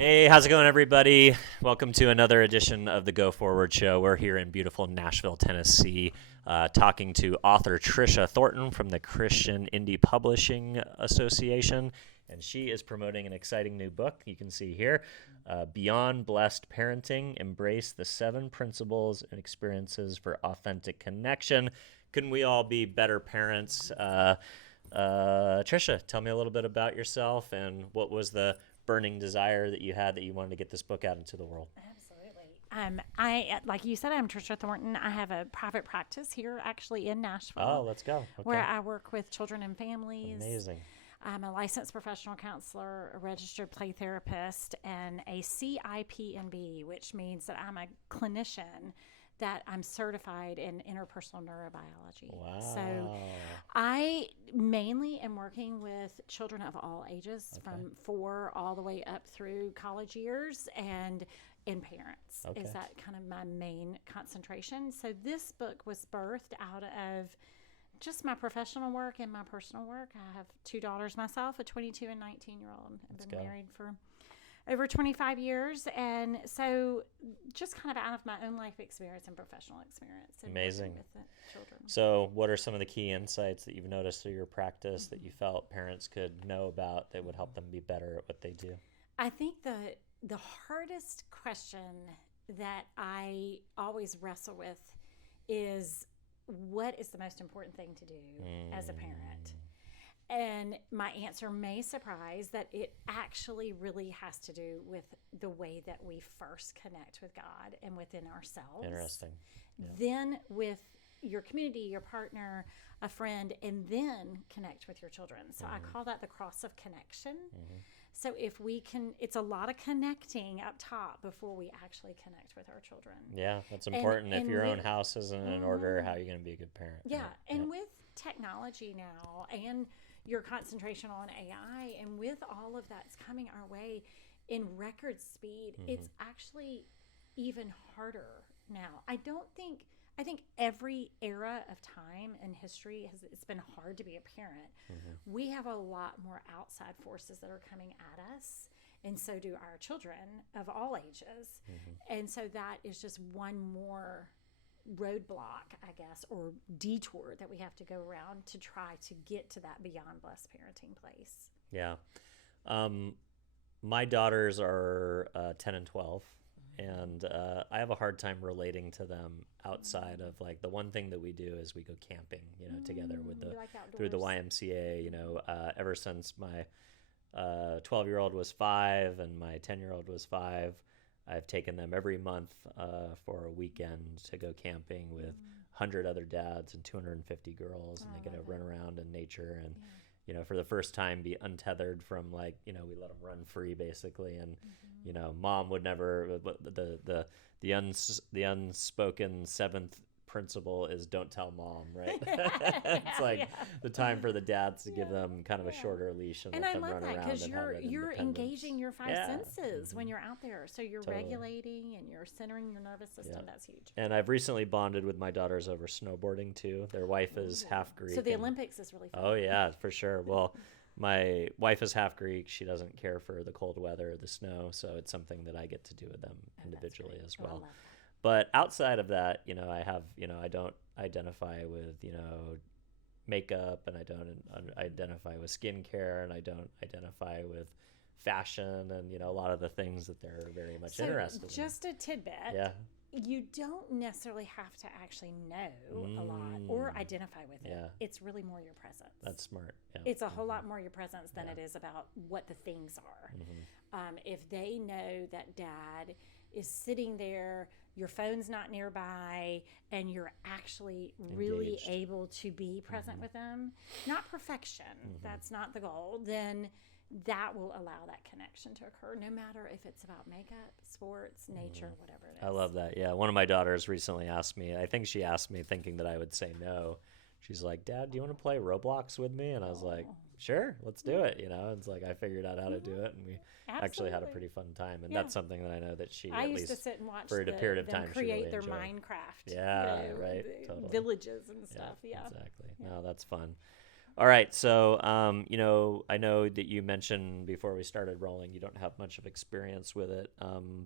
Hey, how's it going, everybody? Welcome to another edition of the Go Forward Show. We're here in beautiful Nashville, Tennessee, talking to author Trisha Thornton from the Christian Indie Publishing Association, and she is promoting an exciting new book you can see here, Beyond Blessed Parenting, Embrace the 7 Principles and Experiences for Authentic Connection. Couldn't we all be better parents? Trisha, tell me a little bit about yourself and what was the burning desire that you had that you wanted to get this book out into the world. Absolutely. Like you said, I'm Trisha Thornton. I have a private practice here, actually in Nashville. Oh, let's go. Okay. Where I work with children and families. Amazing. I'm a licensed professional counselor, a registered play therapist, and a CIPNB, which means that I'm a clinician that I'm certified in interpersonal neurobiology. Wow. So I mainly am working with children of all ages, from 4 all the way up through college years, and in parents. Okay. Is that kind of my main concentration? So this book was birthed out of just my professional work and my personal work. I have 2 daughters myself, a 22 and 19-year-old. I've been married for over 25 years, and so just kind of out of my own life experience and professional experience. And Amazing. With the children. So what are some of the key insights that you've noticed through your practice that you felt parents could know about that would help them be better at what they do? I think the hardest question that I always wrestle with is, what is the most important thing to do as a parent? And my answer may surprise that it actually really has to do with the way that we first connect with God and within ourselves. Interesting. Yeah. Then with your community, your partner, a friend, and then connect with your children. So I call that the cross of connection. So if we can, it's a lot of connecting up top before we actually connect with our children. Yeah, that's important. And if your own house isn't in order, how are you going to be a good parent? Yeah, and with technology now and your concentration on AI, and with all of that's coming our way in record speed, it's actually even harder now. I think every era of time and history it's been hard to be a parent. We have a lot more outside forces that are coming at us, and so do our children of all ages. And so that is just one more roadblock, I guess, or detour that we have to go around to try to get to that beyond blessed parenting place. Yeah. My daughters are 10 and 12, and I have a hard time relating to them outside of, like, the one thing that we do is we go camping, together with through the YMCA, ever since my 12-year-old was 5 and my 10-year-old was 5. I've taken them every month for a weekend to go camping with 100 other dads and 250 girls, and they get to run around in nature and, for the first time be untethered from, like, we let them run free basically, and mom would never. The unspoken 7th principle is don't tell mom, right? It's like the time for the dads to give them kind of a shorter leash and let them run around. And I love that, because you're engaging your 5 senses when you're out there. So you're regulating and you're centering your nervous system. That's huge. And I've recently bonded with my daughters over snowboarding too. Their wife is half Greek. So the Olympics is really fun. Oh yeah, for sure. Well, my wife is half Greek. She doesn't care for the cold weather or the snow, so it's something that I get to do with them individually as well. But outside of that, I have, I don't identify with, makeup, and I don't identify with skincare, and I don't identify with fashion and, a lot of the things that they're very much interested in. Just a tidbit. Yeah. You don't necessarily have to actually know a lot or identify with it. Yeah. It's really more your presence. That's smart. Yeah. It's a whole lot more your presence than it is about what the things are. If they know that dad is sitting there, your phone's not nearby, and you're actually really Engaged. able to be present with them, not perfection, that's not the goal, then that will allow that connection to occur, no matter if it's about makeup, sports, nature, whatever it is. I love that. Yeah. One of my daughters recently asked me, I think she asked me thinking that I would say no. She's like, Dad, do you want to play Roblox with me? And I was like, sure, let's do it. It's like I figured out how to do it, and we actually had a pretty fun time. And that's something that I know that she, I at used least to sit and watch for a period of them time, create she really their enjoyed. Minecraft. Yeah, right. Totally. Villages and stuff. Yeah. Exactly. No, that's fun. All right. So, I know that you mentioned before we started rolling, you don't have much of experience with it.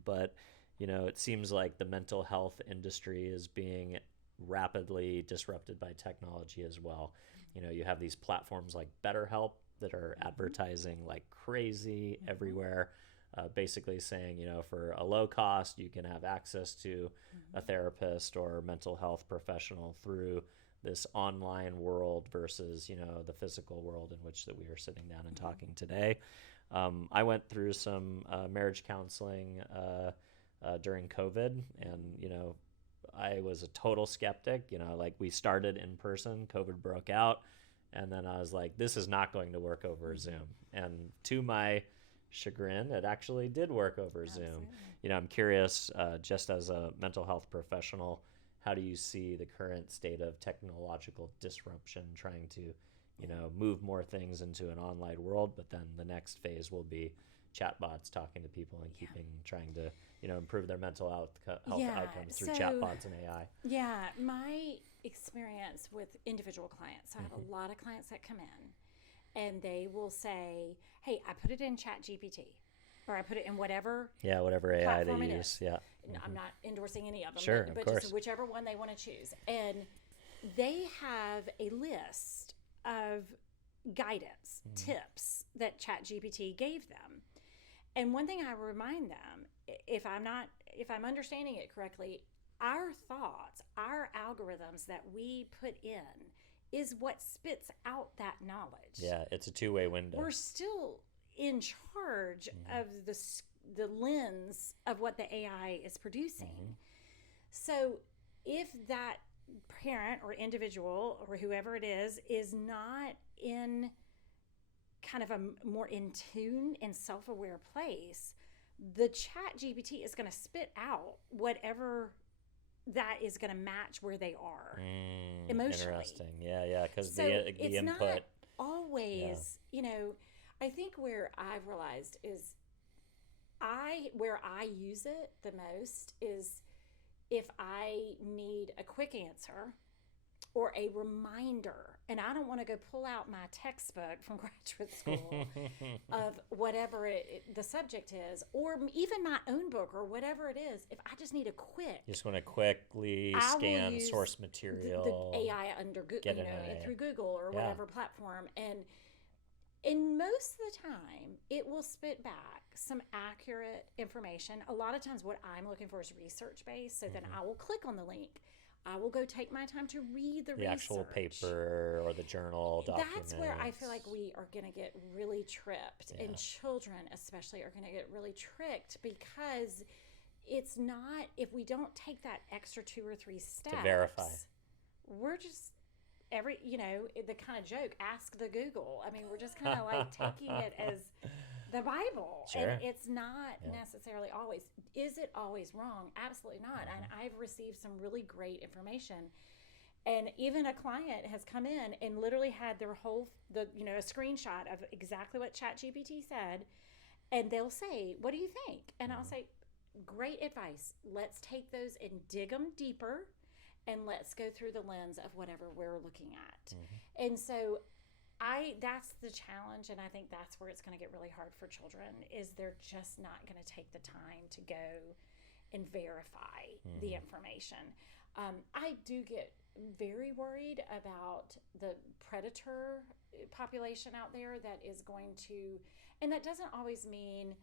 But, it seems like the mental health industry is being rapidly disrupted by technology as well. You have these platforms like BetterHelp that are advertising like crazy everywhere, basically saying, for a low cost, you can have access to a therapist or mental health professional through this online world versus, the physical world in which that we are sitting down and talking today. I went through some marriage counseling during COVID, and, I was a total skeptic. Like we started in person, COVID broke out, and then I was like, this is not going to work over Zoom. And to my chagrin, it actually did work over Zoom. I'm curious, just as a mental health professional, how do you see the current state of technological disruption trying to, move more things into an online world, but then the next phase will be chatbots talking to people and trying to, improve their mental health outcomes through chatbots and AI. Yeah, my experience with individual clients, I have a lot of clients that come in and they will say, hey, I put it in ChatGPT or I put it in whatever AI they use. Yeah. I'm not endorsing any of them, sure, but just whichever one they want to choose. And they have a list of guidance, tips that ChatGPT gave them. And one thing I remind them, if I'm understanding it correctly, our thoughts, our algorithms that we put in is what spits out that knowledge. Yeah, it's a two-way window. We're still in charge of the lens of what the AI is producing. So if that parent or individual or whoever it is not in kind of a more in tune and self-aware place, the ChatGPT is going to spit out whatever that is going to match where they are emotionally. Interesting. Yeah, because so the it's input. Not always, I think where I've realized is where I use it the most is if I need a quick answer or a reminder, and I don't want to go pull out my textbook from graduate school of whatever the subject is, or even my own book or whatever it is. If I just need a quick, you just want to quickly scan source material, the AI under Google, through Google or whatever platform, and most of the time it will spit back some accurate information. A lot of times what I'm looking for is research based, so then I will click on the link. I will go take my time to read the research. Actual paper or the journal documents. That's where I feel like we are going to get really tripped, and children especially are going to get really tricked, because it's not, if we don't take that extra 2 or 3 steps to verify, we're just the kind of joke, ask the Google. I mean, we're just kind of like taking it as the Bible. Sure. And it's not necessarily always. Is it always wrong? Absolutely not. And I've received some really great information. And even a client has come in and literally had their whole, a screenshot of exactly what ChatGPT said. And they'll say, what do you think? And I'll say, great advice. Let's take those and dig them deeper. And let's go through the lens of whatever we're looking at. And so that's the challenge, and I think that's where it's going to get really hard for children, is they're just not going to take the time to go and verify the information. I do get very worried about the predator population out there that is going to, and that doesn't always mean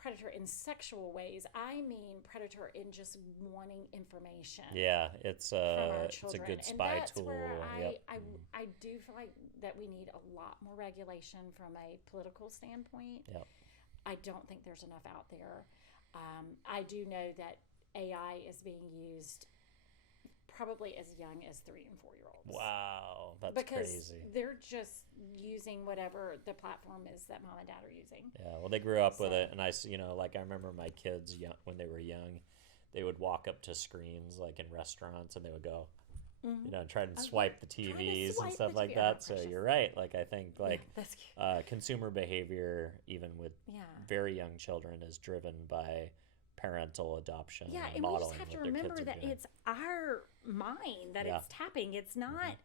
predator in sexual ways. I mean predator in just wanting information. Yeah, it's a good spy and that's tool. Where I do feel like that we need a lot more regulation from a political standpoint. Yep. I don't think there's enough out there. I do know that AI is being used probably as young as 3 and 4 year olds. Wow, that's because crazy. They're just using whatever the platform is that mom and dad are using. Yeah, well, they grew up with it, and I remember my kids when they were young, they would walk up to screens like in restaurants, and they would go, try and swipe the TVs and stuff like that. So you're right. Like I think consumer behavior, even with very young children, is driven by parental adoption. Yeah, and we just have to remember that it's our mind that it's tapping. It's not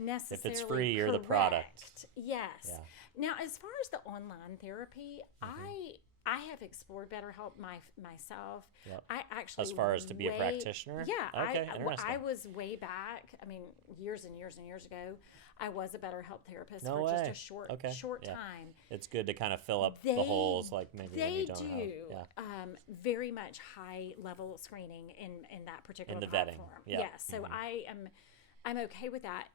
necessarily If it's free, you're correct. the product. Yes. Yeah. Now, as far as the online therapy, I have explored BetterHelp myself. Yep. I actually, as far as to be a practitioner? Yeah. Okay, interesting. I was way back. I mean, years and years and years ago, I was a BetterHelp therapist No for way. just a short time. It's good to kind of fill up the holes, like maybe when you don't have. They do very much high level screening in that particular In the platform. vetting. Yeah. So I'm okay with that.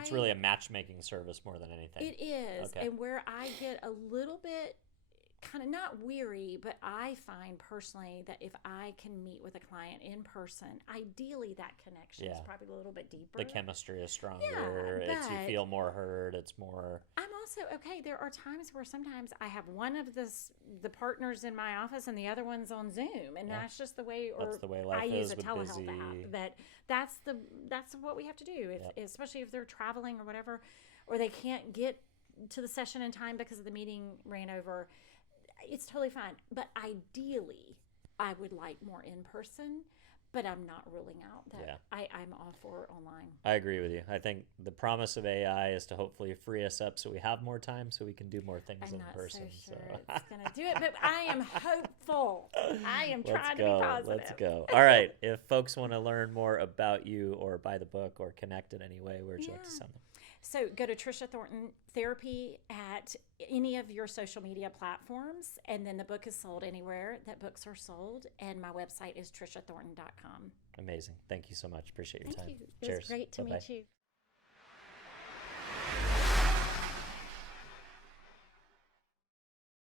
It's really a matchmaking service more than anything. It is. Okay. And where I get a little bit kind of not weary, but I find personally that if I can meet with a client in person, ideally that connection is probably a little bit deeper. The chemistry is stronger. You feel more heard. It's more. I'm also okay. There are times where sometimes I have one of the partners in my office and the other one's on Zoom, and that's just the way. Or that's the way life I is use a with telehealth busy. app. That's what we have to do. Especially if they're traveling or whatever, or they can't get to the session in time because the meeting ran over. It's totally fine. But ideally, I would like more in person, but I'm not ruling out that I'm all for online. I agree with you. I think the promise of AI is to hopefully free us up so we have more time so we can do more things in person. I'm not so sure it's going to do it, but I am hopeful. I am trying to be positive. Let's go. All right. If folks want to learn more about you or buy the book or connect in any way, where would you like to send them? So go to Trisha Thornton Therapy at any of your social media platforms, and then the book is sold anywhere that books are sold, and my website is trishathornton.com. Amazing. Thank you so much. Appreciate your time. Thank you. It Cheers. was great to meet you.